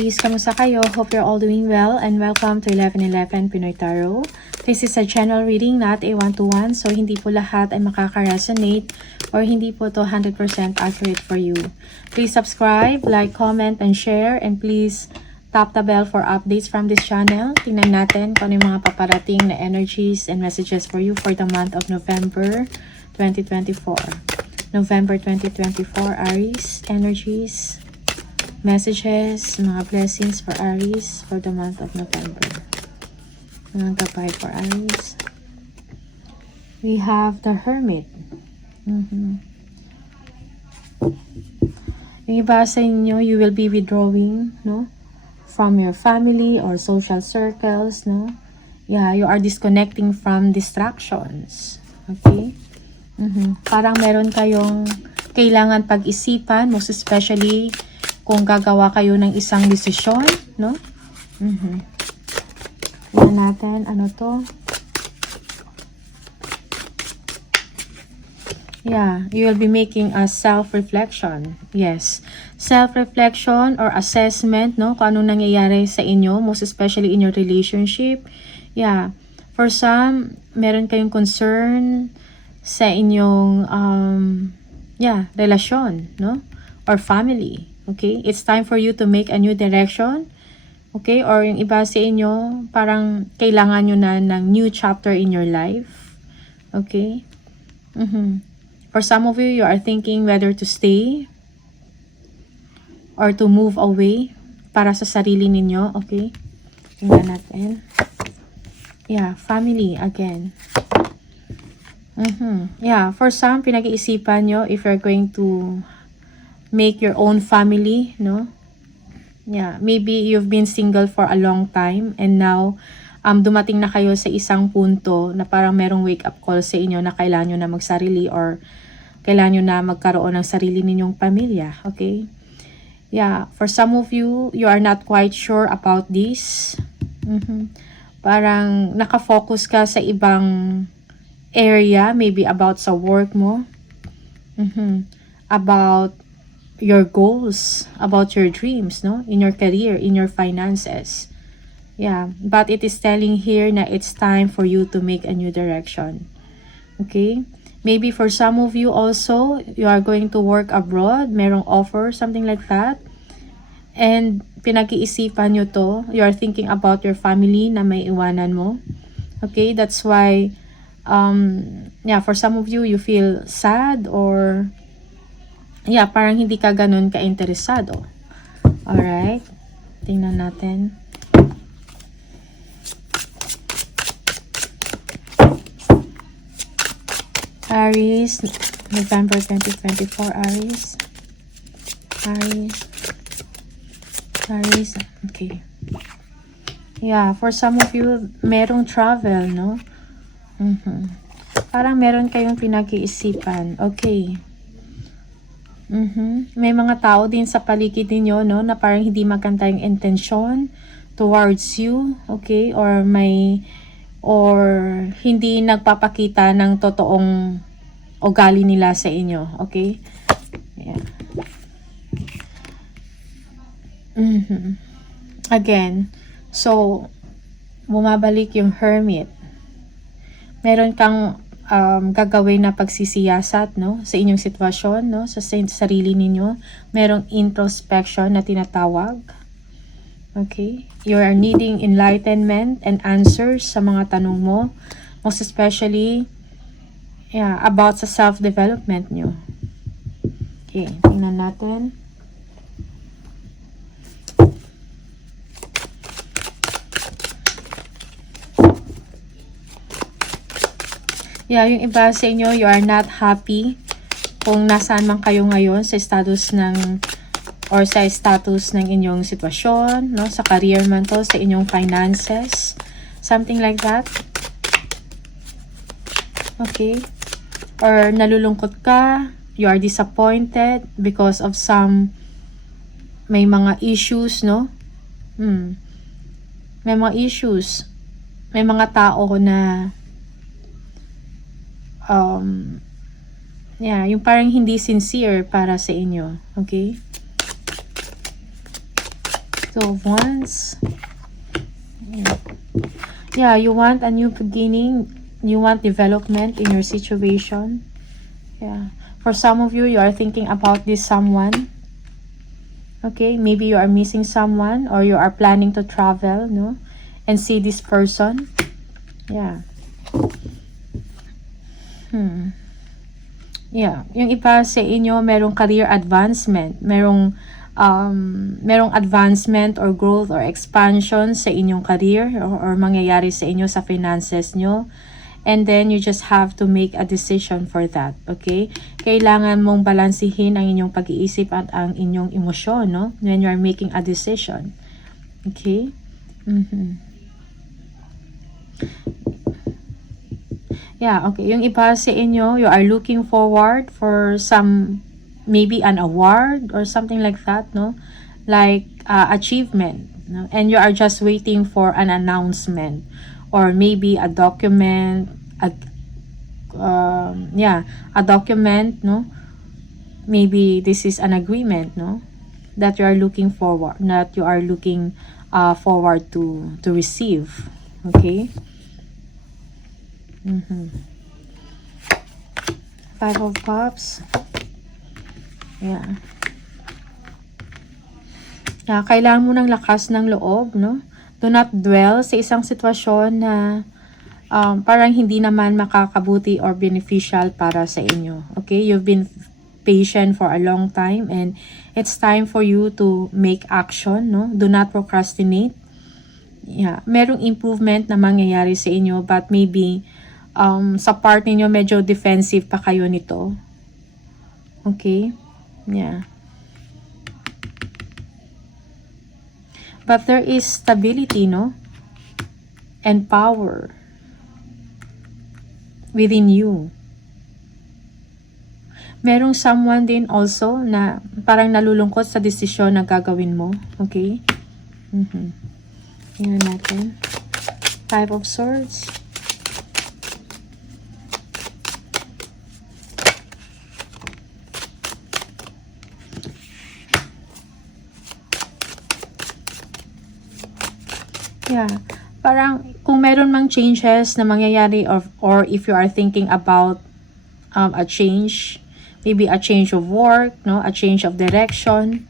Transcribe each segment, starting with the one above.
Aries, kamusta kayo? Hope you're all doing well and welcome to 1111 Pinoy Tarot. This is a general reading, not a one-to-one, so hindi po lahat ay makaka-resonate or hindi po to 100% accurate for you. Please subscribe, like, comment, and share, and please tap the bell for updates from this channel. Tingnan natin kung ano yung mga paparating na energies and messages for you for the month of November 2024. November 2024, Aries, energies, messages, mga blessings for Aries for the month of November. Mga gabay for Aries. We have the Hermit. Yung iba sa inyo, you will be withdrawing, no? From your family or social circles, no? Yeah, you are disconnecting from distractions. Okay? Parang meron kayong kailangan pag-isipan, most especially kung gagawa kayo ng isang desisyon, no? Tignan natin, ano to? Yeah, you will be making a self-reflection. Yes, self-reflection or assessment, no? Kung anong nangyayari sa inyo, most especially in your relationship. Yeah, for some, meron kayong concern sa inyong, relasyon, no? Or family. Okay, it's time for you to make a new direction. Okay, or yung iba sa inyo, parang kailangan nyo na ng new chapter in your life. Okay. For some of you, you are thinking whether to stay or to move away para sa sarili ninyo. Okay, tingnan natin. Yeah, family again. Yeah, for some, pinag-iisipan nyo if you're going to make your own family, no? Yeah, maybe you've been single for a long time and now dumating na kayo sa isang punto na parang merong wake-up call sa inyo na kailangan nyo na magsarili or kailangan nyo na magkaroon ng sarili ninyong pamilya, okay? Yeah, for some of you, you are not quite sure about this. Parang nakafocus ka sa ibang area, maybe about sa work mo, about your goals, about your dreams, no? In your career, in your finances. Yeah, but it is telling here na it's time for you to make a new direction. Okay? Maybe for some of you also, you are going to work abroad, merong offer, something like that. And pinag-iisipan nyo to, you are thinking about your family na may iwanan mo. Okay? That's why, for some of you, you feel sad or parang hindi ka ganun ka-interesado. Alright. Tingnan natin. Aries, November 2024, Aries. Aries. Okay. Yeah, for some of you, merong travel, no? Parang meron kayong pinag-iisipan. Okay. May mga tao din sa paligid niyo, no, na parang hindi maganda yung intention towards you, okay, or hindi nagpapakita ng totoong ugali nila sa inyo, okay? Yeah. Again, so bumabalik yung Hermit. Meron kang gagawin na pagsisiyasat, no, sa inyong sitwasyon, no, sa sarili ninyo. Merong introspection na tinatawag. Okay? You are needing enlightenment and answers sa mga tanong mo, most especially about sa self-development nyo. Okay, tingnan natin. Yeah, yung iba sa inyo, you are not happy kung nasaan man kayo ngayon sa status ng inyong sitwasyon, no? Sa career man to, sa inyong finances, something like that. Okay? Or nalulungkot ka, you are disappointed because of may mga issues, no? May mga issues. May mga tao na yung parang hindi sincere para sa inyo. Okay? Two of Wands. Yeah, you want a new beginning. You want development in your situation. Yeah. For some of you, you are thinking about this someone. Okay, maybe you are missing someone or you are planning to travel, no? And see this person. Yeah. Yeah, yung iba sa inyo merong career advancement, merong advancement or growth or expansion sa inyong career or mangyayari sa inyo sa finances nyo. And then you just have to make a decision for that, okay? Kailangan mong balansihin ang inyong pag-iisip at ang inyong emosyon, no? When you are making a decision. Okay? Yeah, okay. Yung iba sa inyo, you are looking forward for some, maybe an award or something like that, no? Like achievement, no? And you are just waiting for an announcement or maybe a document, a document, no? Maybe this is an agreement, no? That you are looking forward, forward to receive, okay? Five of Cups. Yeah. Kailangan mo ng lakas ng loob, no? Do not dwell sa isang sitwasyon na parang hindi naman makakabuti or beneficial para sa inyo. Okay? You've been patient for a long time and it's time for you to make action, no? Do not procrastinate. Yeah, merong improvement na mangyayari sa inyo but maybe sa part ninyo medyo defensive pa kayo nito. Okay? Yeah. But there is stability, no? And power within you. Merong someone din also na parang nalulungkot sa desisyon na gagawin mo. Okay? Tingnan natin. Five of Swords. Yeah. Parang kung meron mang changes na mangyayari or if you are thinking about a change, maybe a change of work, no, a change of direction.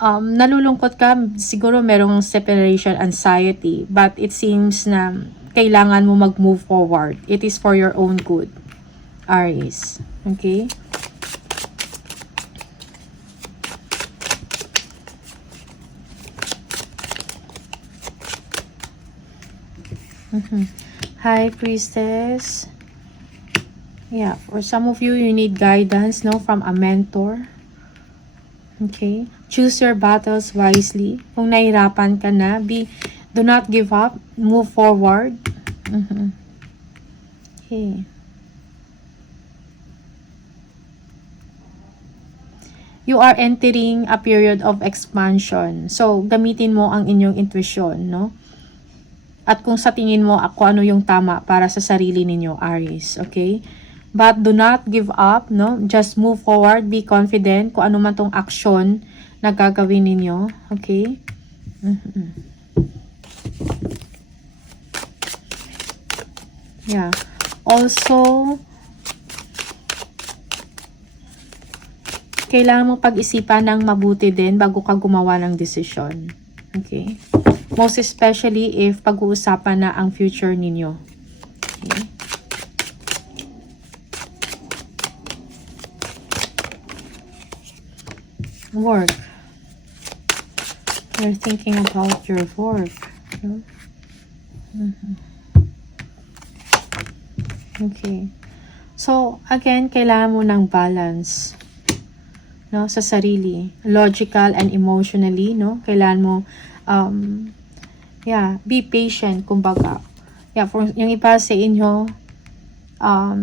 Nalulungkot ka, siguro merong separation anxiety, but it seems na kailangan mo mag-move forward. It is for your own good, Aries. Okay? High Priestess. Yeah, for some of you, you need guidance, no, from a mentor. Okay? Choose your battles wisely. Kung nahirapan ka na, do not give up. Move forward. Okay. You are entering a period of expansion. So, gamitin mo ang inyong intuition, no? At kung sa tingin mo ako ano yung tama para sa sarili ninyo, Aries, okay? But do not give up, no? Just move forward, be confident kung ano man tong aksyon na gagawin ninyo, okay? Yeah. Also, kailangan mo pag-isipan ng mabuti din bago ka gumawa ng desisyon. Okay? Most especially if pag-uusapan na ang future ninyo. Okay? Work. You're thinking about your work. Okay. So, again, kailangan mo ng balance, no, sa sarili. Logical and emotionally, no? Kailangan mo be patient, kumbaga. Yeah, for yung iba sa inyo,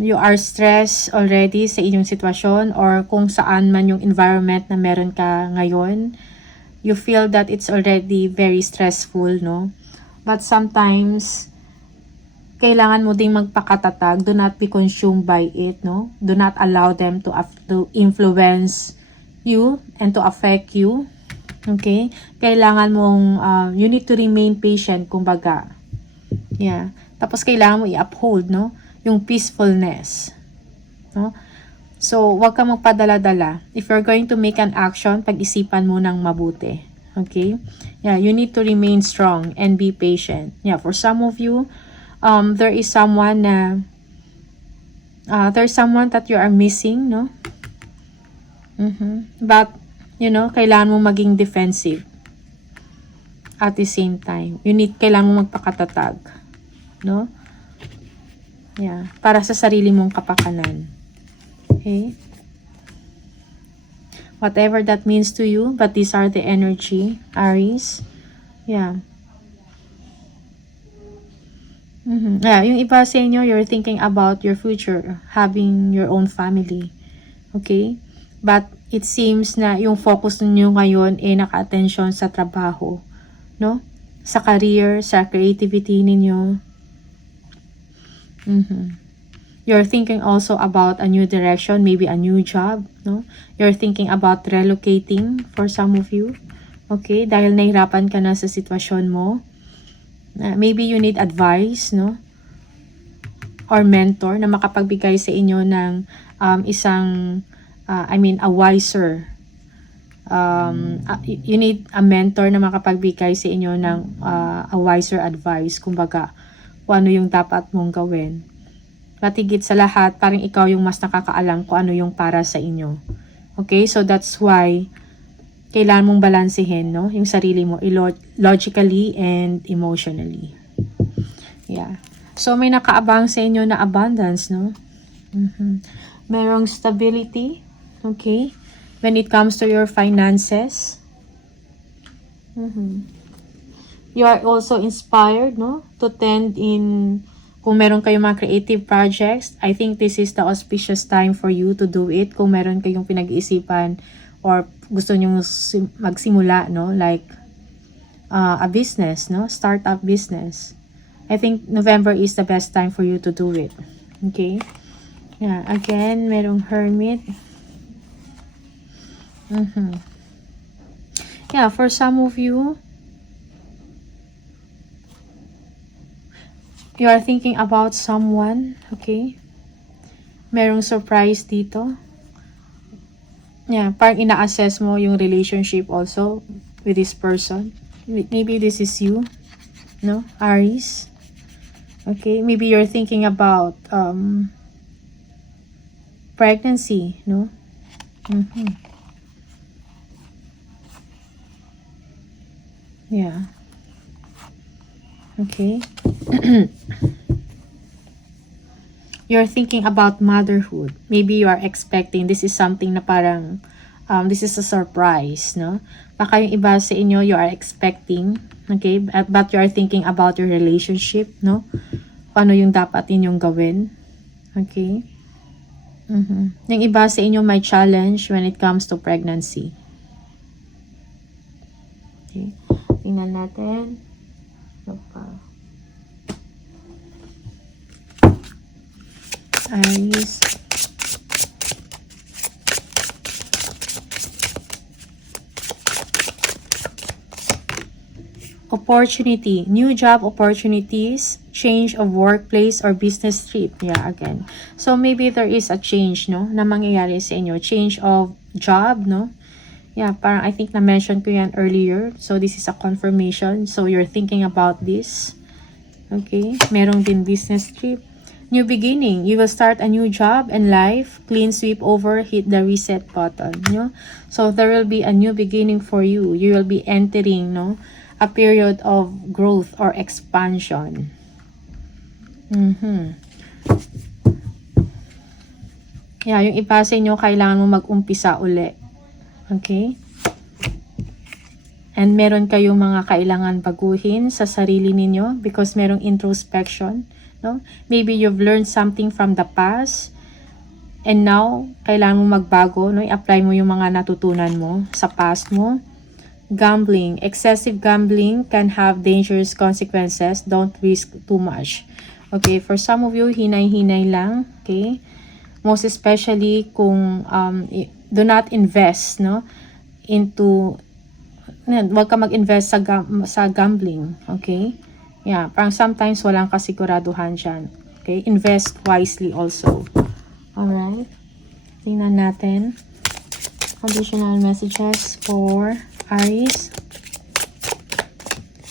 you are stressed already sa inyong sitwasyon or kung saan man yung environment na meron ka ngayon. You feel that it's already very stressful, no? But sometimes, kailangan mo ding magpakatatag. Do not be consumed by it, no? Do not allow them to influence you and to affect you. Okay? Kailangan mong, you need to remain patient, kumbaga. Yeah. Tapos kailangan mo i-uphold, no? Yung peacefulness. No? So, wag kang magpadala-dala. If you're going to make an action, pag-isipan mo ng mabuti. Okay? Yeah, you need to remain strong and be patient. Yeah, for some of you, there is someone na, there's someone that you are missing, no? But, you know, kailangan mo maging defensive. At the same time, kailangan mo magpakatatag. No? Yeah, para sa sarili mong kapakanan. Okay? Whatever that means to you, but these are the energy, Aries. Yeah. Yeah, yung iba sa inyo, you're thinking about your future, having your own family. Okay? But it seems na yung focus niyo ngayon ay naka-attention sa trabaho, no? Sa career, sa creativity ninyo. You're thinking also about a new direction, maybe a new job, no? You're thinking about relocating for some of you. Okay? Dahil nahirapan ka na sa sitwasyon mo. Maybe you need advice, no? Or mentor na makapagbigay sa inyo ng a wiser. You need a mentor na makapagbigay sa inyo ng a wiser advice. Kumbaga, kung ano yung dapat mong gawin. Patigit sa lahat, parang ikaw yung mas nakakaalam kung ano yung para sa inyo. Okay? So, that's why kailangan mong balansehin, no? Yung sarili mo, logically and emotionally. Yeah. So, may nakaabang sa inyo na abundance, no? Merong stability, okay? When it comes to your finances. You are also inspired, no? To tend in, kung meron kayong mga creative projects, I think this is the auspicious time for you to do it. Kung meron kayong pinag-iisipan or gusto nyo magsimula, no? Like, a business, no? Startup business. I think November is the best time for you to do it. Okay? Yeah, again, merong Hermit. Yeah, for some of you, you are thinking about someone, okay? Merong surprise dito. Yeah, parang ina-assess mo yung relationship also with this person. Maybe this is you, no? Aries. Okay, maybe you're thinking about pregnancy, no? Yeah. Okay. You're thinking about motherhood. Maybe you are expecting, this is something na parang, this is a surprise, no? Baka yung iba sa inyo, you are expecting, okay? But you are thinking about your relationship, no? Paano yung dapat inyong gawin. Okay? Yung iba sa inyo may challenge when it comes to pregnancy. Okay? Tingnan natin. Ano pa? Aries. Opportunity. New job opportunities. Change of workplace or business trip. Yeah, again. So, maybe there is a change, no? Na mangyayari sa inyo. Change of job, no? Yeah, parang I think na-mention ko yan earlier. So, this is a confirmation. So, you're thinking about this. Okay? Merong din business trip. New beginning. You will start a new job and life. Clean sweep over. Hit the reset button. No? So, there will be a new beginning for you. You will be entering, no? A period of growth or expansion. Yeah, yung iba sa inyo, kailangan mo mag-umpisa uli. Okay? And meron kayong mga kailangan baguhin sa sarili ninyo because merong introspection. No? Maybe you've learned something from the past and now, kailangan mo magbago. No? I-apply mo yung mga natutunan mo sa past mo. Gambling. Excessive gambling can have dangerous consequences. Don't risk too much. Okay, for some of you, hinay-hinay lang. Okay? Most especially kung do not invest, no? Into Huwag ka mag-invest sa gambling. Okay? Yeah, parang sometimes walang kasiguraduhan dyan. Okay? Invest wisely also. Alright? Tingnan natin. Additional messages for Aries.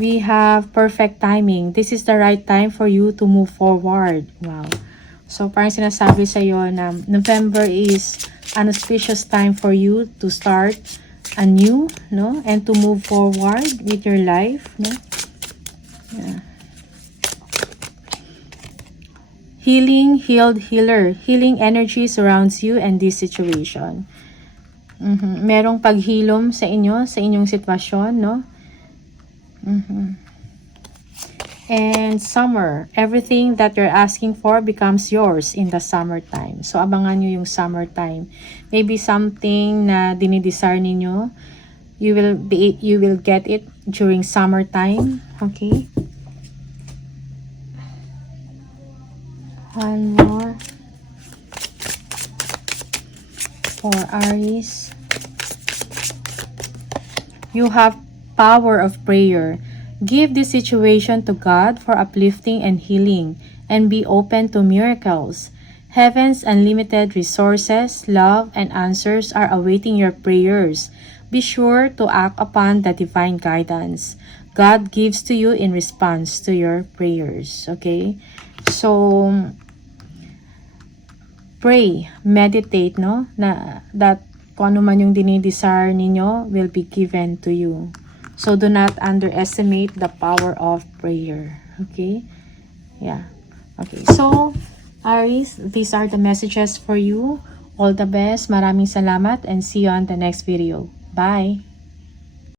We have perfect timing. This is the right time for you to move forward. Wow. So, parang sinasabi sa'yo na November is an auspicious time for you to start anew, no? And to move forward with your life, no? Yeah. Healing, healed, healer. Healing energy surrounds you and this situation. Merong paghilom sa inyo, sa inyong sitwasyon, no? And summer. Everything that you're asking for becomes yours in the summertime. So, abangan nyo yung summertime. Maybe something na dinidesire ninyo, you will get it during summertime. Okay? One more for Aries. You have power of prayer. Give this situation to God for uplifting and healing, and be open to miracles. Heaven's unlimited resources, love, and answers are awaiting your prayers. Be sure to act upon the divine guidance God gives to you in response to your prayers. Okay? So, pray, meditate, no? That kung ano man yung dinidesire ninyo will be given to you. So, do not underestimate the power of prayer. Okay? Yeah. Okay. So, Aries, these are the messages for you. All the best. Maraming salamat and see you on the next video. Bye!